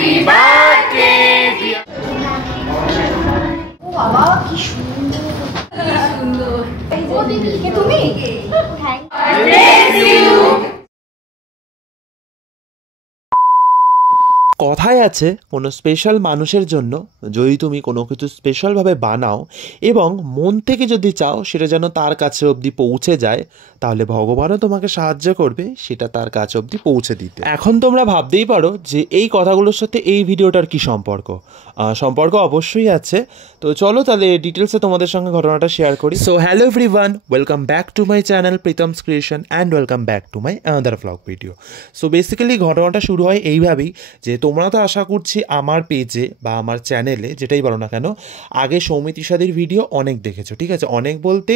Happy birthday dear. ও বাবা কি সুন্দর সুন্দর। ও দিদি কে তুমি? Thank you. কথায় আছে কোনো স্পেশাল মানুষের জন্য যদি তুমি কোনো কিছু স্পেশালভাবে বানাও এবং মন থেকে যদি চাও সেটা যেন তার কাছে অবধি পৌঁছে যায়, তাহলে ভগবানও তোমাকে সাহায্য করবে সেটা তার কাছে অবধি পৌঁছে দিতে। এখন তোমরা ভাবতেই পারো যে এই কথাগুলোর সাথে এই ভিডিওটার কি সম্পর্ক। সম্পর্ক অবশ্যই আছে, তো চলো তাহলে ডিটেলসে তোমাদের সঙ্গে ঘটনাটা শেয়ার করি। So hello everyone, welcome back to my channel Pritam's creation and welcome back to my another vlog video. So basically ঘটনাটা শুরু হয় এইভাবেই যে তোমরা তো আশা করছি আমার পেজে বা আমার চ্যানেলে যেটাই বলো না কেন আগে সৌমিত্রী সাদির ভিডিও অনেক দেখেছো, ঠিক আছে। অনেক বলতে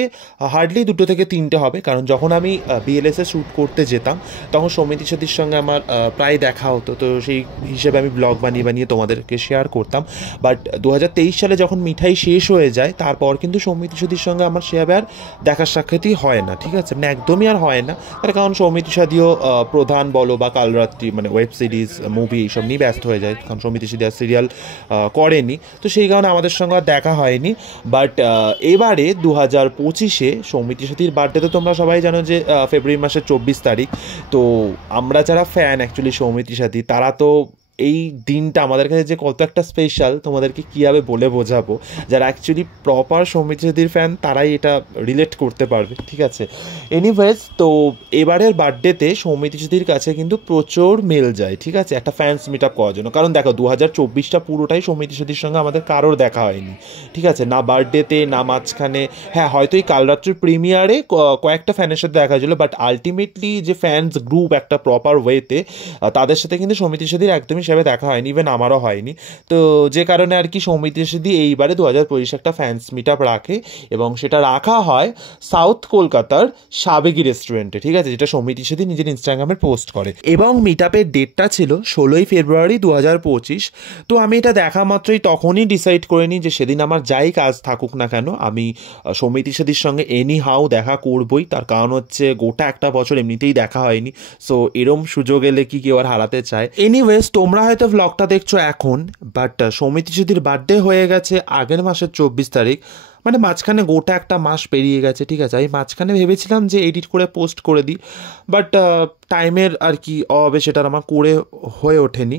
হার্ডলি 2 থেকে 3টে হবে, কারণ যখন আমি বিএলএসে শ্যুট করতে যেতাম তখন সৌমিত্রী সাদির সঙ্গে আমার প্রায় দেখা হতো, তো সেই হিসেবে আমি ব্লগ বানিয়ে বানিয়ে তোমাদেরকে শেয়ার করতাম। বাট 2023 সালে যখন মিঠাই শেষ হয়ে যায় তারপর কিন্তু সৌমিত্রী সাদির সঙ্গে আমার সেভাবে আর দেখার সাক্ষাৎই হয় না, ঠিক আছে, মানে একদমই আর হয় না। তার কারণ সৌমিত্রী সাদিও প্রধান বলো বা কালরাত্রি মানে ওয়েব সিরিজ মুভি এইসব নিয়ে ব্যস্ত হয়ে যায়, কারণ সৌমিত্রী সাদি আর সিরিয়াল করেনি, তো সেই কারণে আমাদের সঙ্গে আর দেখা হয়নি। বাট এবারে 2025-এ সৌমিত্রী সাদির বার্থডে তো তোমরা সবাই জানো যে ফেব্রুয়ারি মাসের 24 তারিখ। তো আমরা যারা ফ্যান অ্যাকচুয়ালি সৌমিত্রী সাদি তারা তো এই দিনটা আমাদের কাছে যে কত একটা স্পেশাল তোমাদেরকে কীভাবে বলে বোঝাবো। যারা অ্যাকচুয়ালি প্রপার সৌমিত্রী সাদির ফ্যান তারাই এটা রিলেট করতে পারবে, ঠিক আছে। এনিওয়েজ, তো এবারের বার্থডেতে সৌমিত্রী সাদির কাছে কিন্তু প্রচুর মেল যায়, ঠিক আছে, একটা ফ্যান্স মিট আপ করার জন্য। কারণ দেখো 2024টা পুরোটাই সৌমিত্রী সাদির সঙ্গে আমাদের কারোর দেখা হয়নি, ঠিক আছে, না বার্থডেতে না মাঝখানে। হ্যাঁ, হয়তো এই কালরাত্রির প্রিমিয়ারে কয়েকটা ফ্যানের সাথে দেখা হয়েছিল, বাট আলটিমেটলি যে ফ্যান্স গ্রুপ একটা প্রপার ওয়েতে তাদের সাথে কিন্তু সৌমিত্রী সাদির একদমই হিসাবে দেখা হয়নি, ইভেন আমারও হয়নি। তো যে কারণে আর কি সৌমিত্রী সাদি এইবারে 2025 একটা ফ্যান্স মিট আপ রাখে, এবং সেটা রাখা হয় সাউথ কলকাতার সাবেকি রেস্টুরেন্টে, ঠিক আছে, যেটা সৌমিত্রী সাদি নিজের ইনস্টাগ্রামে পোস্ট করে। এবং মিট আপের ডেটটা ছিল 16ই ফেব্রুয়ারি 2025। তো আমি এটা দেখা মাত্রই তখনই ডিসাইড করে নিই যে সেদিন আমার যাই কাজ থাকুক না কেন আমি সৌমিত্রী সাদির সঙ্গে এনি হাউ দেখা করবই। তার কারণ হচ্ছে গোটা একটা বছর এমনিতেই দেখা হয়নি, সো এরম সুযোগ এলে কি কেউ আর হারাতে চায়। এনিওয়েজ, তোমরা হয়তো ব্লগটা দেখছো এখন, বাট সৌমিত্রী সাদির বার্থডে হয়ে গেছে আগের মাসের 24 তারিখ, মানে মাঝখানে গোটা একটা মাস পেরিয়ে গেছে, ঠিক আছে। আমি মাঝখানে ভেবেছিলাম যে এডিট করে পোস্ট করে দিই, বাট টাইমের আর কি অভাবে সেটা আমার করে হয়ে ওঠেনি।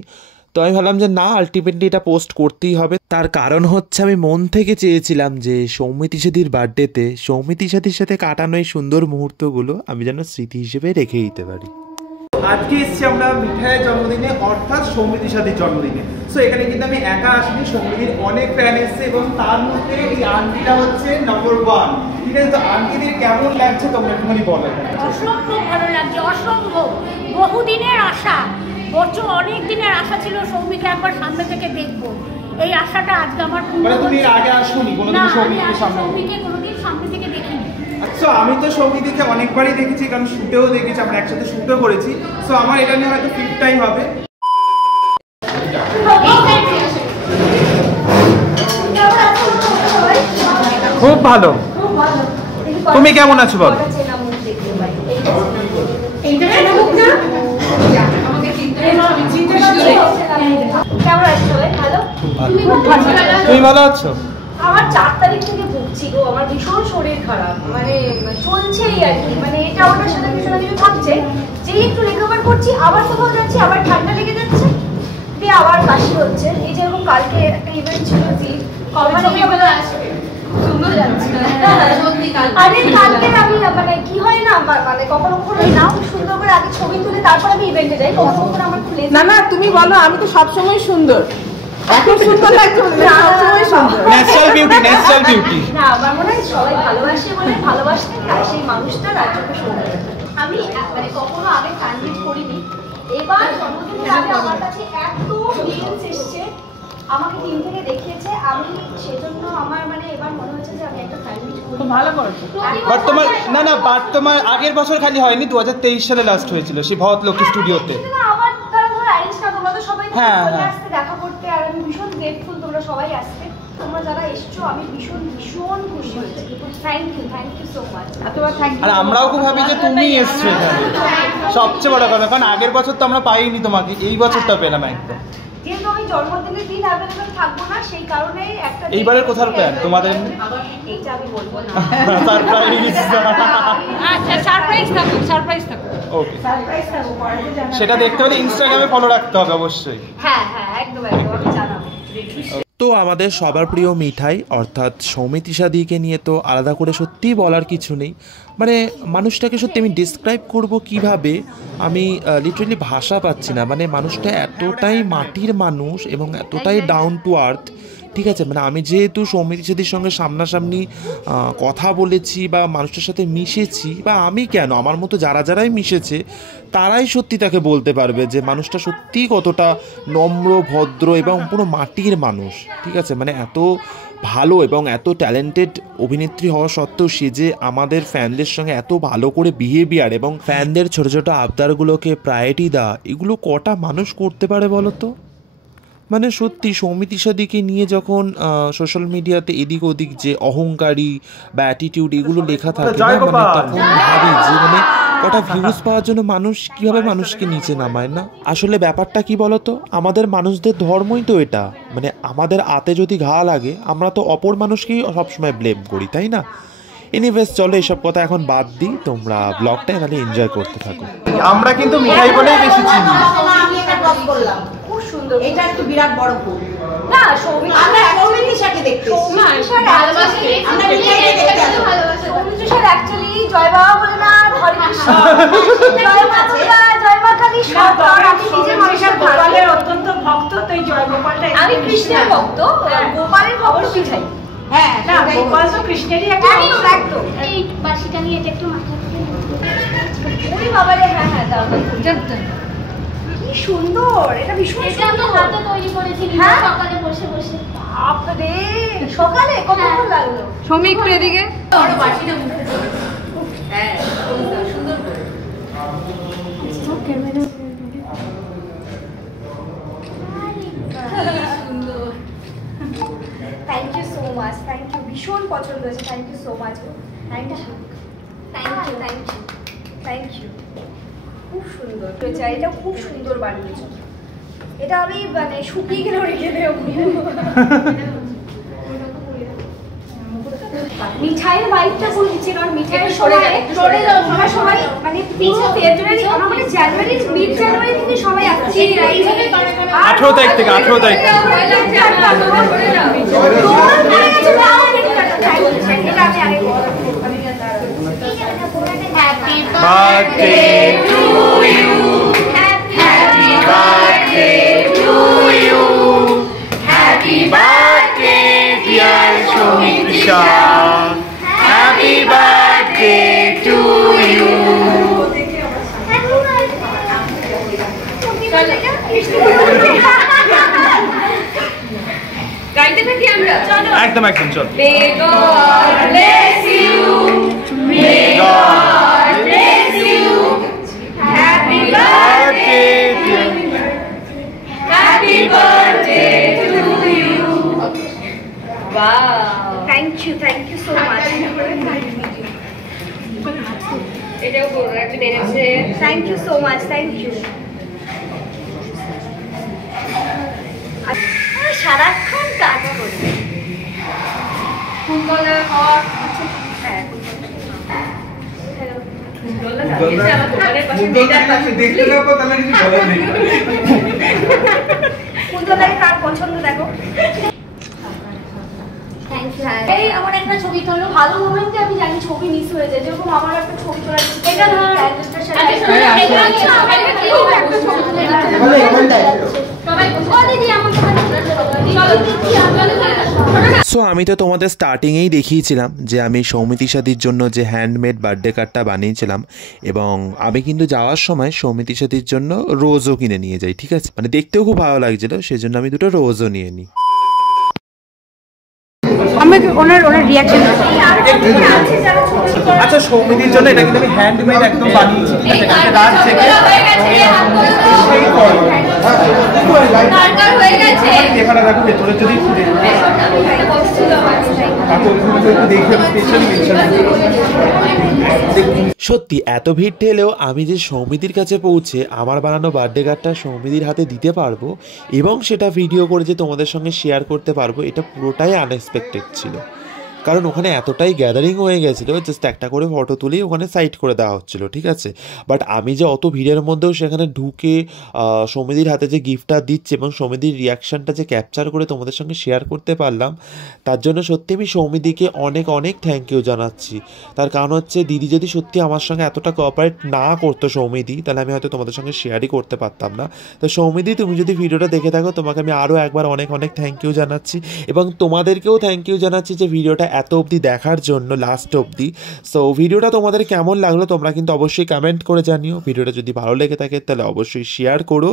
তো আমি ভাবলাম যে না, আলটিমেটলি এটা পোস্ট করতেই হবে। তার কারণ হচ্ছে আমি মন থেকে চেয়েছিলাম যে সৌমিত্রী সাদির বার্থডেতে সৌমিত্রী সাদির সাথে কাটানো এই সুন্দর মুহূর্তগুলো আমি যেন স্মৃতি হিসেবে রেখে দিতে পারি। আজকে এসেছি আমরা মিঠাইয়ের জন্মদিনে, অর্থাৎ সৌমিত্রী সাদির জন্মদিনে। সো এখানে কিন্তু আমি একা আসিনি, সৌমিত্রীর অনেক ফ্যান এসছে এবং তার মধ্যে এই আন্টিটা হচ্ছে নম্বর 1, ঠিক আছে। তো আন্টিদের কেমন লাগছে তোমরা একটুখানি বলো। অসম্ভব ভালো লাগছে, অসম্ভব। বহুদিনের আশা, বছর অনেক দিনের আশা ছিল সৌমিকে একবার সামনে থেকে দেখবো। এই আশাটা আজকে আমার পূর্ণ হচ্ছে। তুমি আগে আসোনি কোনোদিন সৌমিত্রীর সামনে? সৌমিকে কোনোদিন সামনে থেকে দেখিনি। সো আমি তো সৌমিত্রীকে অনেকবারই দেখেছি, কারণ শুটেও দেখেছি, আমরা একসাথে শুটও করেছি। সো আমার এটা নিয়ে হয়তো 5th টাইম হবে। খুব ভালো। তুমি কেমন আছো বলো? তুমি ভালো আছো? আমার 4 তারিখ থেকে ভুগছি গো, আমার ভীষণ শরীর খারাপ, মানে চলছেই আর কি, মানে এটা ওটার সাথে ভীষণ কিছু থাকছে। যেই একটু রিকভার করছি আবার কোথাও যাচ্ছি, আবার ঠান্ডা লেগে যাচ্ছে, দিয়ে আবার কাশি হচ্ছে। এই যেরকম কালকে একটা ইভেন্ট ছিল, আরে কালকে আমি মানে কি হয় না, মানে কখনো কখনো নাও সুন্দর করে আগে ছবি তুলে তারপর আমি ইভেন্টে যাই, কখনো কখনো আমার খুলে না না তুমি বলো, আমি তো সবসময় সুন্দর, এখন সুন্দর লাগছে, সবসময় সুন্দর, ন্যাচারাল বিউটি, ন্যাচারাল বিউটি। না আমার মনে হয় সবাই ভালোবাসে বলে ভালোবাসতে আর সেই মানুষটা রাজ্যকে সুন্দর। আমি মানে কখনো আগে ক্যান্ডিড করিনি, এবার জন্মদিনের আগে আমার কাছে এত মেলস এসছে, আমাকে টিম থেকে দেখিয়েছে, আমি সেজন্য আমার মানে এবার মনে হচ্ছে যে আমি একটা ক্যান্ডিড করি। খুব ভালো করছো। বাট তোমার না না, বাট তোমার আগের বছর খালি হয়নি, 2023 সালে লাস্ট হয়েছিল সেই ভরতলক্ষ্মী স্টুডিওতে। আমার তারা ধর অ্যারেঞ্জ না, তোমরা তো সবাই হ্যাঁ, চলে হ্যাঁ। আসতে দেখা করতে, আর আমি ভীষণ গ্রেটফুল তোমরা সবাই আসতে। তোমরা যারা এসছো আমি ভীষণ ভীষণ খুশি হয়েছি। Thank you so much. আর আমরাও খুব ভাবি যে তুমি এসছো এখানে, সবচেয়ে বড় কথা, কারণ আগের বছর তো আমরা পাইনি তোমাকে, এই বছরটা পেলাম একদম। যেহেতু আমি জন্মদিনের দিন অ্যাভেলেবল থাকবো না, সেই কারণেই একটা এইবারের কোথার প্ল্যান তোমাদের? এইটা আমি বলবো না। সারপ্রাইজ। আচ্ছা সারপ্রাইজ থাকুক, সারপ্রাইজ থাকুক। ওকে, সারপ্রাইজ থাকবো, পরে তো জানাবো। সেটা দেখতে হলে ইনস্টাগ্রামে ফলো রাখতে হবে অবশ্যই। হ্যাঁ হ্যাঁ, একদম একদম আমি জানাবো। তো আমাদের সবার প্রিয় মিঠাই অর্থাৎ সৌমিত্রিষাদিকে নিয়ে তো আলাদা করে সত্যিই বলার কিছু নেই। মানে মানুষটাকে সত্যি আমি ডিসক্রাইব করব কিভাবে, আমি লিটারেলি ভাষা পাচ্ছি না। মানে মানুষটা এতটাই মাটির মানুষ এবং এতটাই ডাউন টু আর্থ, ঠিক আছে। মানে আমি যেহেতু সৌমিত্রিষাদির সঙ্গে সামনাসামনি কথা বলেছি বা মানুষটার সাথে মিশেছি, বা আমি কেন, আমার মতো যারাই মিশেছে তারাই সত্যি তাকে বলতে পারবে যে মানুষটা সত্যিই কতটা নম্র, ভদ্র এবং পুরো মাটির মানুষ, ঠিক আছে। মানে এত ভালো এবং এত ট্যালেন্টেড অভিনেত্রী হওয়া সত্ত্বেও সে যে আমাদের ফ্যানদের সঙ্গে এত ভালো করে বিহেভিয়ার এবং ফ্যানদের ছোটো ছোটো আবদারগুলোকে প্রায়োরিটি দেওয়া, এগুলো কটা মানুষ করতে পারে বলো তো? মানে সত্যি সৌমিত্রিষাদিকে নিয়ে যখন সোশ্যাল মিডিয়াতে এদিক ওদিক যে অহংকারী বা অ্যাটিটিউড এগুলো লেখা থাকে না, মানে তখন ভাবি যে মানে কটা ভিউজ পাওয়ার জন্য মানুষ কিভাবে মানুষকে নিচে নামায় না। আসলে ব্যাপারটা কি বলতো, আমাদের মানুষদের ধর্মই তো এটা। মানে আমাদের আতে যদি ঘা লাগে আমরা তো অপর মানুষকেই সবসময় ব্লেম করি, তাই না? এনিওয়েজ চলো এসব কথা এখন বাদ দিই, তোমরা ব্লগটা এখানে এনজয় করতে থাকো। আমরা কিন্তু মিঠাই বলেই বেশি চিনি। আমি এটা ক্রস করলাম, খুব সুন্দর। এটা একটু বিরাট বড় ফুল। না সৌমিত্রিষার সৌমিত্রিষাকে দেখতে সৌমিত্রিষার অ্যাকচুয়ালি জয় বাবা বলে না, হরে কৃষ্ণ, জয় মা দুর্গা, জয় মা কালী, সব আমি নিজে মানুষের গোপালের অত্যন্ত ভক্ত, তো এই জয় গোপালটা আমি কৃষ্ণের ভক্ত, গোপালের ভক্ত মিঠাই। হ্যাঁ, না, গোপাল তো কৃষ্ণেরই একটা একদম একদম। এই বাসিটা নিয়ে এটা একটু মাথা ওই বাবারে, হ্যাঁ হ্যাঁ দাও কি সুন্দর, এটা ভীষণ এটা আমি সুন্দর। হাতে তৈরি করেছি হ্যাঁ? সকালে বসে বসে। বাপরে, সকালে কতক্ষণ লাগলো? সমী একটু এদিকে। Thank you so much, thank you, ভীষণ পছন্দ হয়েছে, thank you so much, thank you thank you thank you thank you. খুব সুন্দর হয়েছে, এটা খুব সুন্দর বানিয়েছো। এটা আমি মানে শুকিয়ে গেলেও রেখে দেবো। মিঠাইয়ের বাইকটা ফুল দিচ্ছে, কারণ মিঠাইয়ের সময় সবাই সবাই মানে ফেব্রুয়ারি, আমরা মানে জানুয়ারি, মিড জানুয়ারি থেকে সবাই আসছে। 18 তারিখ থেকে, 18 তারিখ থেকে। Birthday to you, happy birthday to you, happy birthday dear Shomitra, happy birthday to you. গাইতে থাকি আমরা, চলো একদম একদম চল। May God bless you, may God bless you, happy birthday, happy birthday to you. Wow, thank you so much. এটাও বড় একটা দেনেছে, thank you so much, thank you. সারাক্ষণ কাজ করি কুন্দলের হট, হ্যাঁ কুন্দলের কার পছন্দ দেখো। এই আমার একটা ছবি তোলো, ভালো মোমেন্টে আমি জানি ছবি মিস হয়ে যায়, যেরকম আমার একটা ছবি তোলা, এটা ধর সো আমি তো তোমাদের স্টার্টিংয়েই দেখিয়েছিলাম যে আমি সৌমিত্রিষাদির জন্য যে হ্যান্ডমেড বার্থডে কার্ডটা বানিয়েছিলাম, এবং আমি কিন্তু যাওয়ার সময় সৌমিত্রিষাদির জন্য রোজও কিনে নিয়ে যাই, ঠিক আছে। মানে দেখতেও খুব ভালো লাগছিল, সেই জন্য আমি দুটো রোজও নিয়ে নিই। আমাকে ওনার রিয়াকশন। আচ্ছা, সৌমিতির জন্য এটা কিন্তু আমি হ্যান্ডমেড একদম বানিয়েছি, ঠিক আছে, রাত থেকে সেই দেখাটা দেখো ভেতরে যদি একটু দেখো কাকু ওইখানে একটু দেখে স্পেশাল মেনশন সত্যি এত ভিড় ঠেলেও আমি যে সৌমিদির কাছে পৌঁছে আমার বানানো বার্থডে কার্ডটা সৌমিদির হাতে দিতে পারবো এবং সেটা ভিডিও করে যে তোমাদের সঙ্গে শেয়ার করতে পারবো, এটা পুরোটাই আনএক্সপেক্টেড ছিল। কারণ ওখানে এতটাই গ্যাদারিং হয়ে গেছিলো, জাস্ট একটা করে ফটো তুলেই ওখানে সাইড করে দেওয়া হচ্ছিলো, ঠিক আছে। বাট আমি যে অত ভিড়ের মধ্যেও সেখানে ঢুকে সৌমিদির হাতে যে গিফটটা দিচ্ছে এবং সৌমিদির রিয়াকশানটা যে ক্যাপচার করে তোমাদের সঙ্গে শেয়ার করতে পারলাম, তার জন্য সত্যি আমি সৌমিদিকে অনেক অনেক থ্যাংক ইউ জানাচ্ছি। তার কারণ হচ্ছে দিদি যদি সত্যি আমার সঙ্গে এতটা কোঅপারেট না করতো সৌমিদি, তাহলে আমি হয়তো তোমাদের সঙ্গে শেয়ারই করতে পারতাম না। তো সৌমিদি, তুমি যদি ভিডিওটা দেখে থাকো, তোমাকে আমি আরও একবার অনেক অনেক থ্যাংক ইউ জানাচ্ছি এবং তোমাদেরকেও থ্যাংক ইউ জানাচ্ছি যে ভিডিওটা এত অবধি দেখার জন্য, লাস্ট অবধি। সো ভিডিওটা তোমাদের কেমন লাগলো তোমরা কিন্তু অবশ্যই কমেন্ট করে জানিও। ভিডিওটা যদি ভালো লেগে থাকে তাহলে অবশ্যই শেয়ার করো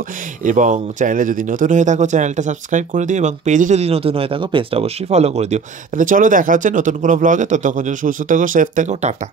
এবং চ্যানেলে যদি নতুন হয়ে থাকো চ্যানেলটা সাবস্ক্রাইব করে দিও এবং পেজে যদি নতুন হয়ে থাকো পেজটা অবশ্যই ফলো করে দিও। তাহলে চলো দেখা হচ্ছে নতুন কোনো ব্লগে, ততক্ষণ জন্য সুস্থ থেকো, সেফ থেকো, টাটা।